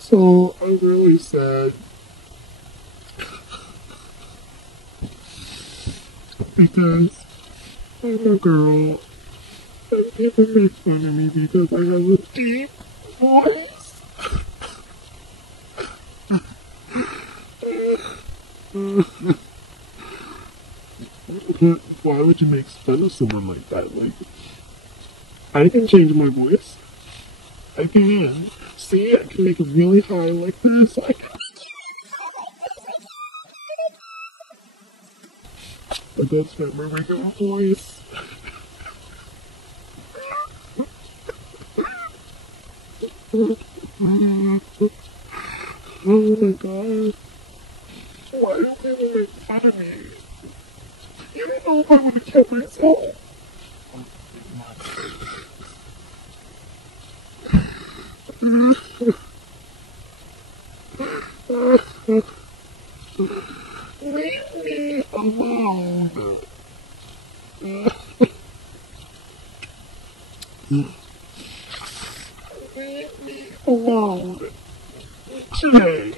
So I'm really sad because I'm a girl and people make fun of me because I have a deep voice. But why would you make fun of someone like that? Like, I can change my voice. I can. See, I can make it really high like this. But that's not my regular voice. Oh my god. Why do people make fun of me? You don't know if I would have kept myself. Leave me alone. Leave me alone. Today.